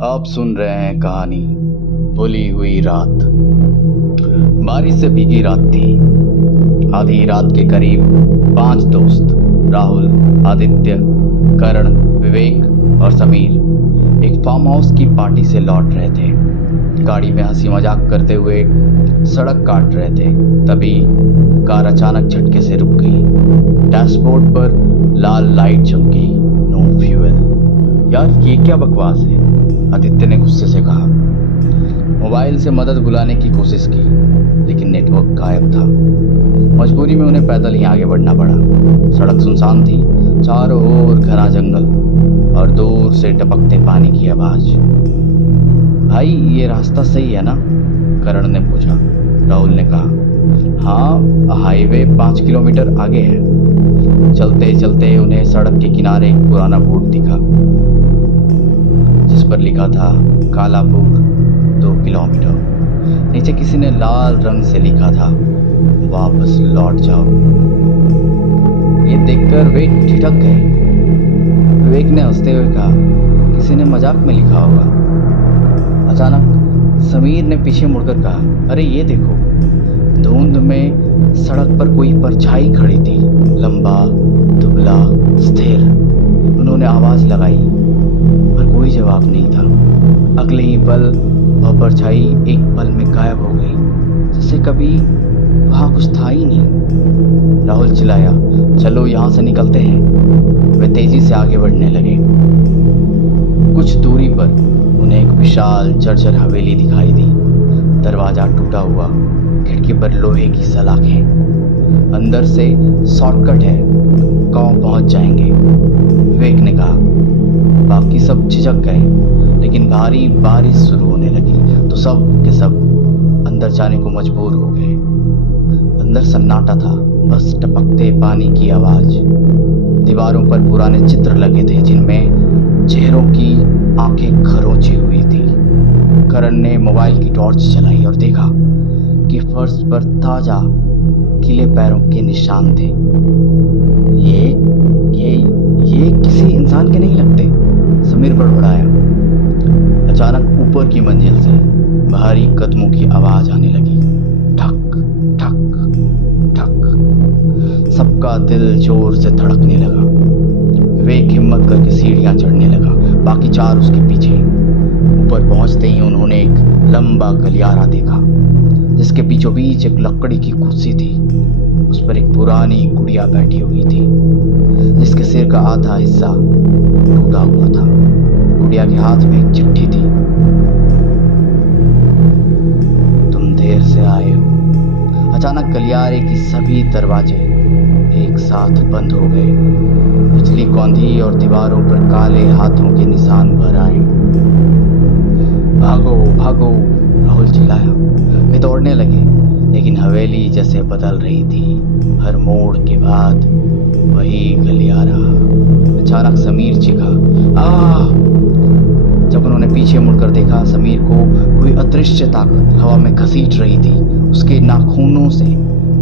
आप सुन रहे हैं कहानी भूली हुई रात। बारिश से भीगी रात थी। आधी रात के करीब 5 दोस्त राहुल, आदित्य, करण, विवेक और समीर एक फार्म हाउस की पार्टी से लौट रहे थे। गाड़ी में हंसी मजाक करते हुए सड़क काट रहे थे, तभी कार अचानक झटके से रुक गई। डैशबोर्ड पर लाल लाइट चमकी, नो फ्यूल। यार ये क्या बकवास है, आदित्य ने गुस्से से कहा। मोबाइल से मदद बुलाने की कोशिश की, लेकिन नेटवर्क गायब था। मजबूरी में उन्हें पैदल ही आगे बढ़ना पड़ा। सड़क सुनसान थी, चारों ओर घना जंगल और दूर से टपकते पानी की आवाज। भाई ये रास्ता सही है ना? करण ने पूछा। राहुल ने कहा, हाँ हाईवे 5 किलोमीटर आगे है। चलते चलते उन्हें सड़क के किनारे एक पुराना बोर्ड दिखा, जिस पर लिखा था कालापुर 2 किलोमीटर। नीचे किसी ने लाल रंग से लिखा था, वापस लौट जाओ। ये देखकर वे ठिठक गए। विवेक ने हंसते हुए कहा, किसी ने मजाक में लिखा होगा। अचानक समीर ने पीछे मुड़कर कहा, अरे ये देखो। धुंध में सड़क पर कोई परछाई खड़ी थी, लंबा, दुबला, स्थिर। उन्होंने आवाज लगाई, पर कोई जवाब नहीं था। अगले ही पल वह परछाई एक पल में गायब हो गई, जैसे कभी वहां कुछ था ही नहीं। राहुल चिल्लाया, चलो यहां से निकलते हैं। वे तेजी से आगे बढ़ने लगे। कुछ दूरी पर उन्हें एक विशाल जर्जर हवेली दिखाई दी। दरवाजा टूटा हुआ, खिड़की पर लोहे की सलाखें। अंदर से शॉर्टकट है, गांव पहुंच जाएंगे, विवेक ने कहा। बाकी सब झिझक गए, लेकिन भारी बारिश शुरू होने लगी तो सब के सब अंदर जाने को मजबूर हो गए। अंदर सन्नाटा था, बस टपकते पानी की आवाज। दीवारों पर पुराने चित्र लगे थे, जिनमें चेहरों की आंखें खरोंची हुई थी। करण ने मोबाइल की टॉर्च चलाई और देखा कि फर्श पर ताजा गीले पैरों के निशान थे। ये ये ये किसी इंसान के नहीं लगते, समीर बड़बड़ाया। अचानक ऊपर की मंजिल से भारी कदमों की आवाज आने लगी, ठक ठक ठक। सबका दिल जोर से धड़कने लगा। विवेक हिम्मत करके सीढ़ियां चढ़ने लगा, बाकी 4 उसके पीछे। ऊपर पहुंचते ही उन्होंने एक लंबा गलियारा देखा, जिसके बीचों बीच एक लकड़ी की कुर्सी थी। उस पर एक पुरानी गुड़िया बैठी हुई थी, जिसके सिर का आधा हिस्सा टूटा हुआ था। गुड़िया के हाथ में एक चिट्ठी थी, तुम देर से आए हो। अचानक गलियारे की सभी दरवाजे एक साथ बंद हो गए। बिजली कौंधी और दीवारों पर काले हाथों के निशान भर आए। भागो भागो, राहुल चिल्लाया। वे दौड़ने लगे, लेकिन हवेली जैसे बदल रही थी। हर मोड़ के बाद वही गलियारा। अचानक समीर चीखा, आ! जब उन्होंने पीछे मुड़कर देखा, समीर को कोई अदृश्य ताकत हवा में घसीट रही थी। उसके नाखूनों से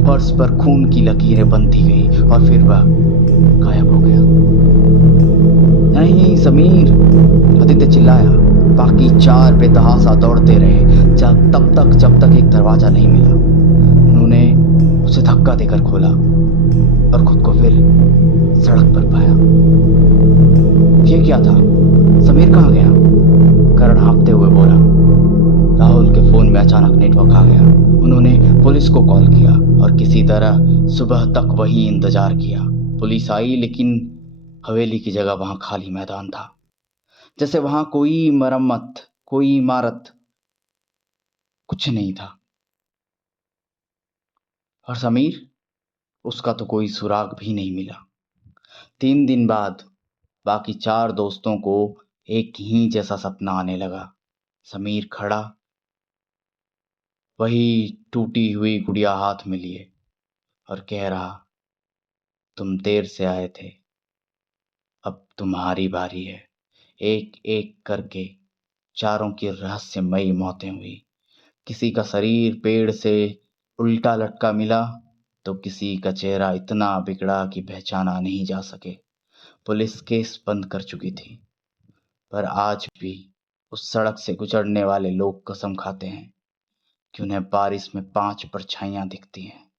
फर्श पर खून की लकीरें बनती गई और फिर वह गायब हो गया। नहीं समीर, आदित्य चिल्लाया। बाकी 4 बेतहाशा दौड़ते रहे जब तक एक दरवाजा नहीं मिला। उन्होंने उसे धक्का देकर खोला और खुद को फिर सड़क पर पाया। ये क्या था? समीर कहाँ गया? करण हाँफते हुए बोला। राहुल के फोन में अचानक नेटवर्क आ गया। उन्होंने पुलिस को कॉल किया और किसी तरह सुबह तक वही इंतजार किया। पुलिस आई, लेकिन हवेली की जगह वहां खाली मैदान था, जैसे वहां कोई मरम्मत, कोई इमारत, कुछ नहीं था। और समीर, उसका तो कोई सुराग भी नहीं मिला। 3 दिन बाद बाकी 4 दोस्तों को एक ही जैसा सपना आने लगा। समीर खड़ा, वही टूटी हुई गुड़िया हाथ में लिए, और कह रहा, तुम देर से आए थे, अब तुम्हारी बारी है। एक एक करके चारों की रहस्यमयी मौतें हुई। किसी का शरीर पेड़ से उल्टा लटका मिला, तो किसी का चेहरा इतना बिगड़ा कि पहचाना नहीं जा सके। पुलिस केस बंद कर चुकी थी, पर आज भी उस सड़क से गुजरने वाले लोग कसम खाते हैं कि उन्हें बारिश में 5 परछाइयां दिखती हैं,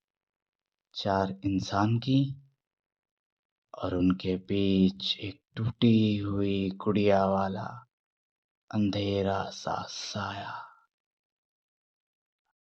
4 इंसान की और उनके बीच एक टूटी हुई गुड़िया वाला अंधेरा सा साया।